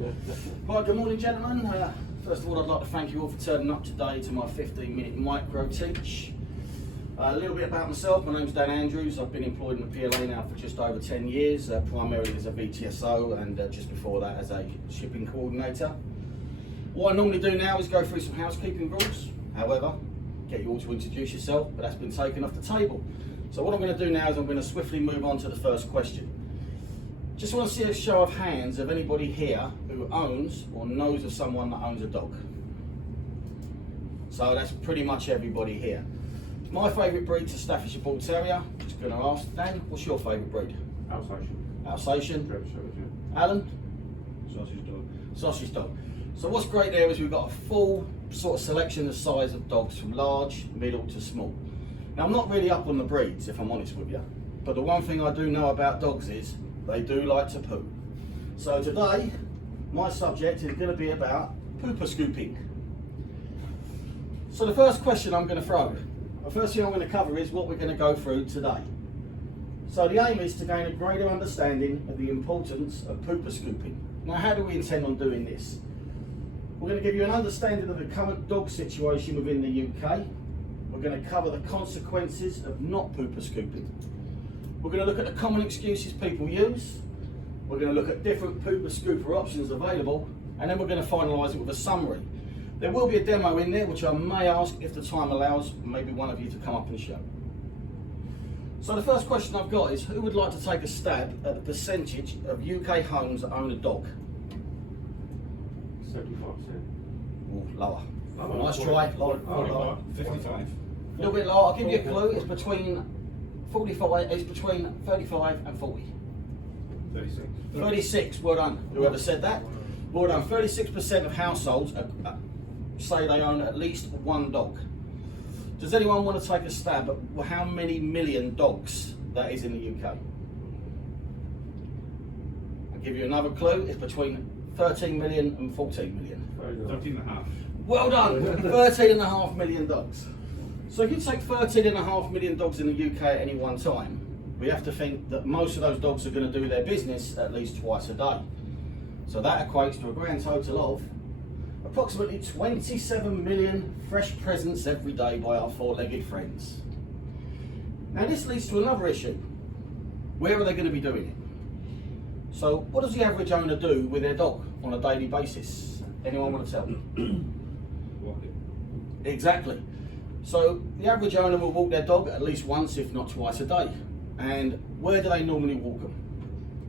Right, good morning gentlemen. First of all, I'd like to thank you all for turning up today to my 15-minute Microteach. A little bit about myself. My name's Dan Andrews. I've been employed in the PLA now for just over 10 years, primarily as a VTSO and just before that as a shipping coordinator. What I normally do now is go through some housekeeping rules. However, get you all to introduce yourself, but that's been taken off the table. So what I'm going to do now is I'm going to swiftly move on to the first question. Just want to see a show of hands of anybody here who owns or knows of someone that owns a dog. So that's pretty much everybody here. My favourite breed's a Staffordshire Bull Terrier. Just going to ask Dan, what's your favourite breed? Alsatian. Alsatian. Alan? Sausage dog. Sausage dog. So what's great there is we've got a full sort of selection of size of dogs from large, middle to small. Now I'm not really up on the breeds if I'm honest with you, but the one thing I do know about dogs is they do like to poo. So today, my subject is going to be about pooper scooping. So the first question I'm going to throw, the first thing I'm going to cover is what we're going to go through today. So the aim is to gain a greater understanding of the importance of pooper scooping. Now how do we intend on doing this? We're going to give you an understanding of the current dog situation within the UK. We're going to cover the consequences of not pooper scooping. We're going to look at the common excuses people use. We're going to look at different pooper scooper options available, and then we're going to finalise it with a summary. There will be a demo in there which I may ask, if the time allows, maybe one of you to come up and show. So the first question I've got is, who would like to take a stab at the percentage of UK homes that own a dog? 75%. Ooh, lower. Lower. Nice try. 55. A little bit lower. I'll give you a clue. It's between 45. It's between 35 and 40. 36. 36. Well done. Whoever said that. Well done. 36% of households say they own at least one dog. Does anyone want to take a stab at how many million dogs that is in the UK? I'll give you another clue. It's between 13 million and 14 million. 13.5. Well done. 13.5 million dogs. So if you take 13.5 million dogs in the UK at any one time, we have to think that most of those dogs are going to do their business at least twice a day. So that equates to a grand total of approximately 27 million fresh presents every day by our four-legged friends. Now this leads to another issue. Where are they going to be doing it? So what does the average owner do with their dog on a daily basis? Anyone want to tell me? Walk it. Exactly. So the average owner will walk their dog at least once, if not twice a day. And where do they normally walk them?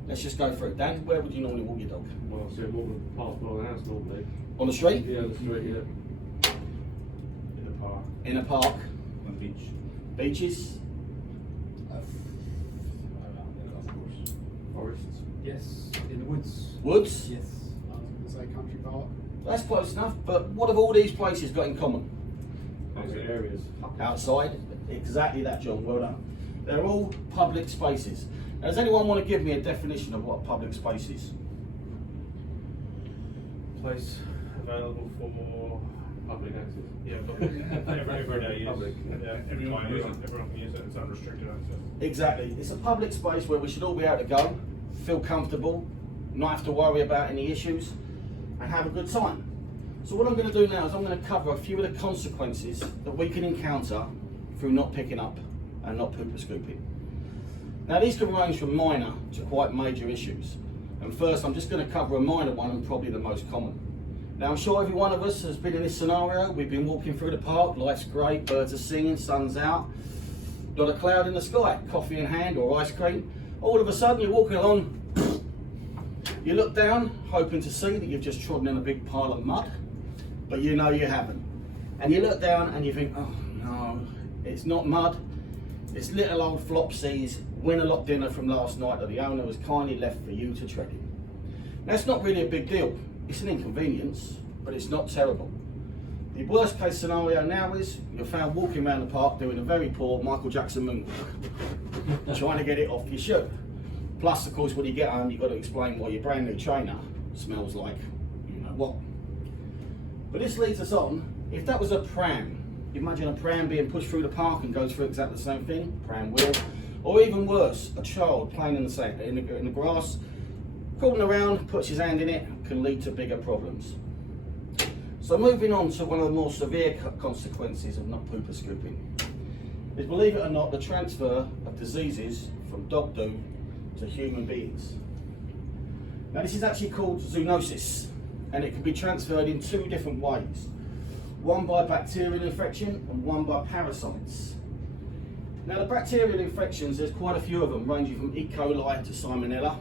Let's just go through. Dan, where would you normally walk your dog? Well, I say walk the path below the house normally. On the street? Yeah, the street, yeah. In the park. In a park? On the beach. Beaches? Forests. Yes, in the woods. Woods? Yes. I was going to say country park. That's close enough, but what have all these places got in common? Exit areas. Outside? Exactly that, John, well done. They're all public spaces. Now, does anyone want to give me a definition of what a public space is? Place available for Public access. yeah, everyday use. Public. Yeah, everyone can use it. Everyone can use it. It's unrestricted access. Exactly. It's a public space where we should all be able to go, feel comfortable, not have to worry about any issues, and have a good time. So what I'm going to do now is I'm going to cover a few of the consequences that we can encounter through not picking up and not pooper scooping. Now these can range from minor to quite major issues. And first I'm just going to cover a minor one and probably the most common. Now I'm sure every one of us has been in this scenario. We've been walking through the park, life's great, birds are singing, sun's out, not a cloud in the sky, coffee in hand or ice cream. All of a sudden you're walking along, you look down hoping to see that you've just trodden in a big pile of mud, but you know you haven't. And you look down and you think, oh no, it's not mud, it's little old Flopsy's Winterlock dinner from last night that the owner has kindly left for you to tread in. Now it's not really a big deal, it's an inconvenience, but it's not terrible. The worst case scenario now is you're found walking around the park doing a very poor Michael Jackson moonwalk, trying to get it off your shoe. Plus of course when you get home you've got to explain why your brand new trainer smells like you know what. But this leads us on, if that was a pram, imagine a pram being pushed through the park and goes through exactly the same thing, pram wheel, or even worse, a child playing in the grass, crawling around, puts his hand in it, can lead to bigger problems. So moving on to one of the more severe consequences of not pooper scooping is, believe it or not, the transfer of diseases from dog poo to human beings. Now this is actually called zoonosis, and it can be transferred in two different ways. One by bacterial infection and one by parasites. Now the bacterial infections, there's quite a few of them, ranging from E. coli to Salmonella.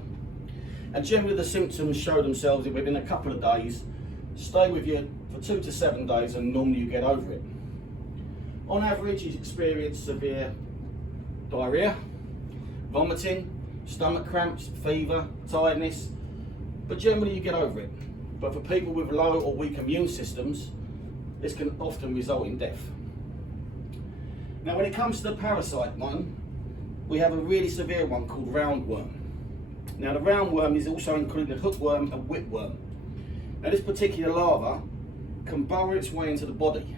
And generally the symptoms show themselves within a couple of days, stay with you for 2 to 7 days, and normally you get over it. On average, you experience severe diarrhea, vomiting, stomach cramps, fever, tiredness, but generally you get over it. But for people with low or weak immune systems, this can often result in death. Now when it comes to the parasite one, we have a really severe one called roundworm. Now the roundworm is also included hookworm and whipworm. Now this particular larva can burrow its way into the body,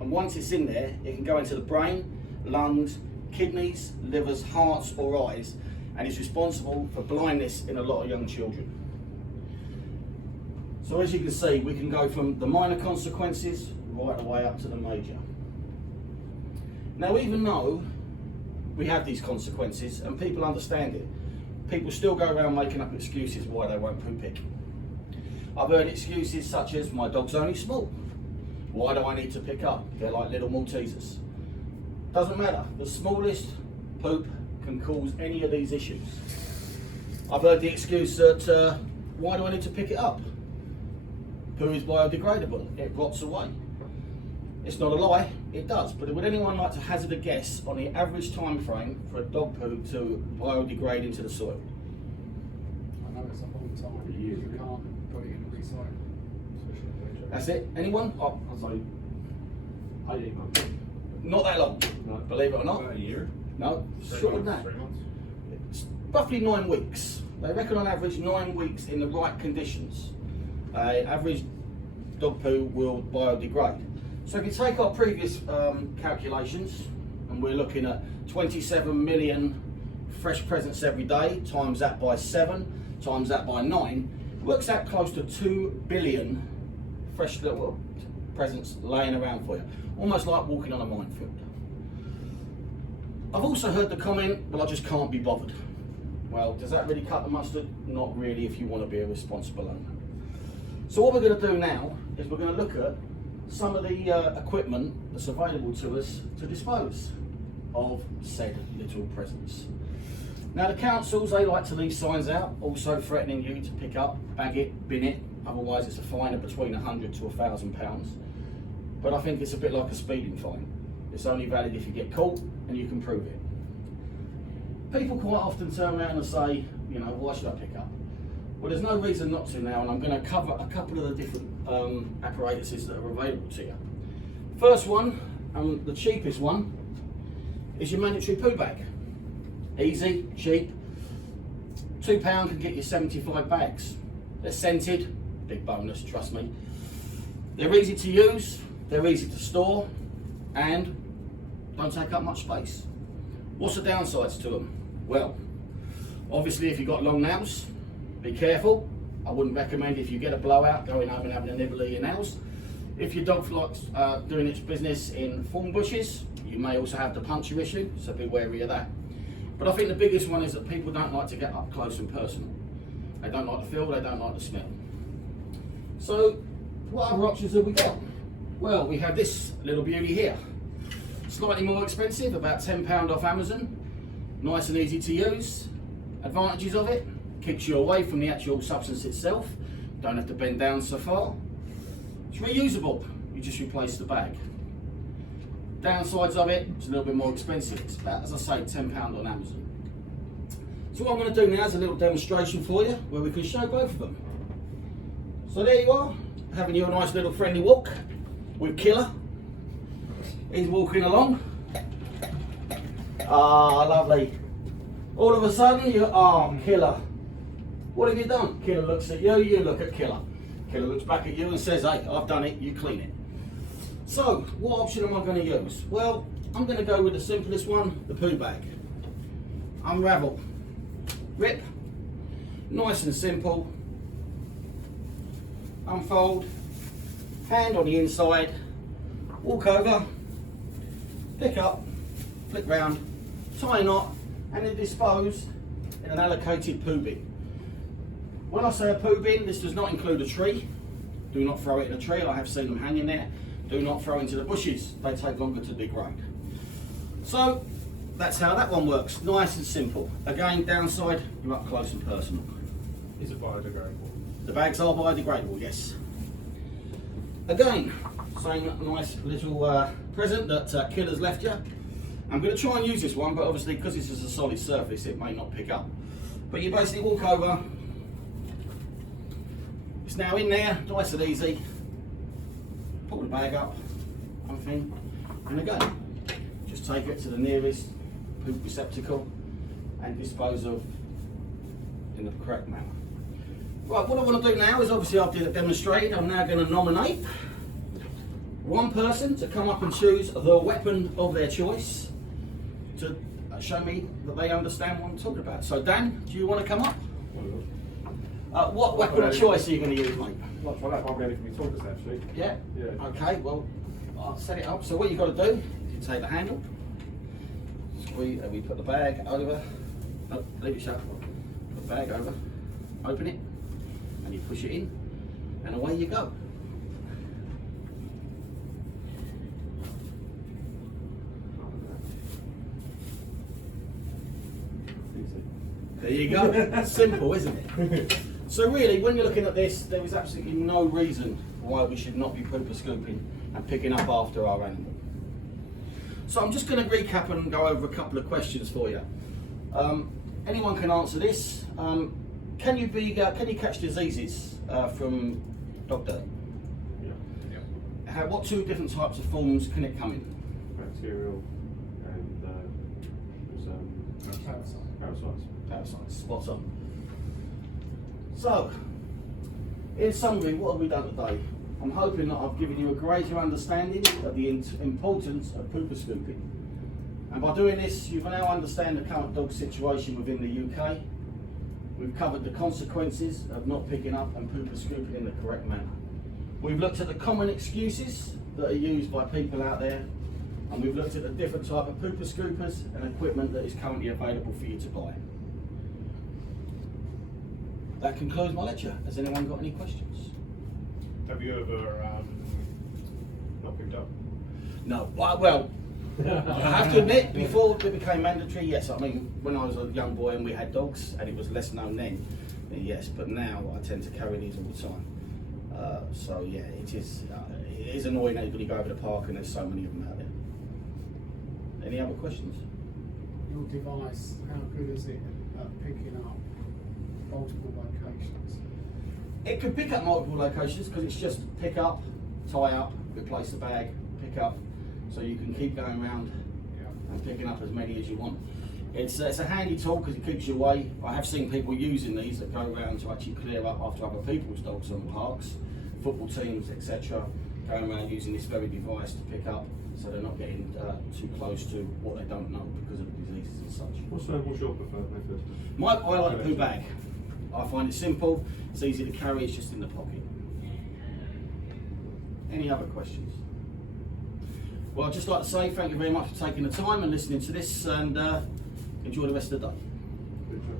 and once it's in there, it can go into the brain, lungs, kidneys, livers, hearts or eyes, and is responsible for blindness in a lot of young children. So as you can see, we can go from the minor consequences right the way up to the major. Now even though we have these consequences and people understand it, people still go around making up excuses why they won't poo pick. I've heard excuses such as, my dog's only small. Why do I need to pick up? They're like little Maltesers. Doesn't matter, the smallest poop can cause any of these issues. I've heard the excuse that, why do I need to pick it up? Poo is biodegradable, it rots away. It's not a lie, it does, but would anyone like to hazard a guess on the average time frame for a dog poo to biodegrade into the soil? I know it's a long time. You can't put it in a recycle. That's it? Anyone? I'll say 8 months. Not that long, No. believe it or not. About a year. No, 3 shorter than months, that. 3 months. It's roughly 9 weeks. They reckon on average 9 weeks in the right conditions. Average dog poo will biodegrade. So if you take our previous calculations, and we're looking at 27 million fresh presents every day, times that by 7, times that by 9, works out close to 2 billion fresh little presents laying around for you. Almost like walking on a minefield. I've also heard the comment, well, I just can't be bothered. Well, does that really cut the mustard? Not really if you want to be a responsible owner. So what we're going to do now is we're going to look at some of the equipment that's available to us to dispose of said little presents. Now the councils, they like to leave signs out, also threatening you to pick up, bag it, bin it, otherwise it's a fine of between £100 to £1,000. But I think it's a bit like a speeding fine. It's only valid if you get caught and you can prove it. People quite often turn around and say, you know, why should I pick up? Well, there's no reason not to now, and I'm going to cover a couple of the different apparatuses that are available to you. First one, and the cheapest one, is your mandatory poo bag. Easy, cheap. £2 can get you 75 bags. They're scented, big bonus, trust me. They're easy to use, they're easy to store, and don't take up much space. What's the downsides to them? Well, obviously if you've got long nails, be careful. I wouldn't recommend, if you get a blowout, going home and having a nibble of your nails. If your dog likes doing its business in thorn bushes, you may also have the puncture issue, so be wary of that. But I think the biggest one is that people don't like to get up close and personal. They don't like the feel, they don't like the smell. So, what other options have we got? Well, we have this little beauty here. Slightly more expensive, about £10 off Amazon. Nice and easy to use. Advantages of it: keeps you away from the actual substance itself. Don't have to bend down so far. It's reusable, you just replace the bag. Downsides of it, it's a little bit more expensive. It's about, as I say, £10 on Amazon. So what I'm going to do now is a little demonstration for you where we can show both of them. So there you are, having you a nice little friendly walk with Killer. He's walking along. Ah, lovely. All of a sudden, Killer. What have you done? Killer looks at you, you look at Killer. Killer looks back at you and says, hey, I've done it, you clean it. So, what option am I going to use? Well, I'm going to go with the simplest one, the poo bag. Unravel. Rip. Nice and simple. unfold, hand on the inside, walk over, pick up, flick round, tie a knot, and then dispose in an allocated poo bin. When I say a poo bin, this does not include a tree. Do not throw it in a tree. I have seen them hanging there. Do not throw into the bushes. They take longer to degrade. So that's how that one works. Nice and simple. Again, downside, you're up close and personal. Is it biodegradable? The bags are biodegradable, yes. Again, same nice little present that Killer's left you. I'm going to try and use this one, but obviously because this is a solid surface, it may not pick up. But you basically walk over. It's now in there, nice and easy. Pull the bag up, one thing, and again, just take it to the nearest poop receptacle and dispose of in the correct manner. Right, what I want to do now is obviously after demonstrated, I'm now going to nominate one person to come up and choose the weapon of their choice to show me that they understand what I'm talking about. So Dan, do you want to come up? What weapon of choice are you going to use, mate? Well, that might be only for me talkers actually. Yeah? Yeah. Okay, well, I'll set it up. So what you've got to do, you take the handle, we put the bag over, oh, leave it shut, put the bag over, open it, and you push it in, and away you go. There you go. Simple, isn't it? So really, when you're looking at this, there is absolutely no reason why we should not be pooper scooping and picking up after our animal. So I'm just going to recap and go over a couple of questions for you. Anyone can answer this. Can you catch diseases from dog dirt? Yeah. What two different types of forms can it come in? Bacterial and parasites. Parasites, spot on. So, in summary, what have we done today? I'm hoping that I've given you a greater understanding of the importance of pooper scooping. And by doing this, you now understand the current dog situation within the UK. We've covered the consequences of not picking up and pooper scooping in the correct manner. We've looked at the common excuses that are used by people out there, and we've looked at the different type of pooper scoopers and equipment that is currently available for you to buy. That concludes my lecture. Has anyone got any questions? Have you ever not picked up? No. Well, I have to admit, before it became mandatory, yes. I mean, when I was a young boy and we had dogs, and it was less known then, yes. But now I tend to carry these all the time. So yeah, it is annoying when you go over the park and there's so many of them out there. Any other questions? Your device, how good is it at picking up multiple locations? It can pick up multiple locations because it's just pick up, tie up, replace the bag, pick up, so you can keep going around and picking up as many as you want. It's a handy tool because it keeps you away. I have seen people using these that go around to actually clear up after other people's dogs on the parks, football teams, etc. Going around using this very device to pick up, so they're not getting too close to what they don't know because of diseases and such. What's your preferred method? I like the poo bag. I find it simple, it's easy to carry, it's just in the pocket. Any other questions? Well, I'd just like to say thank you very much for taking the time and listening to this, and enjoy the rest of the day.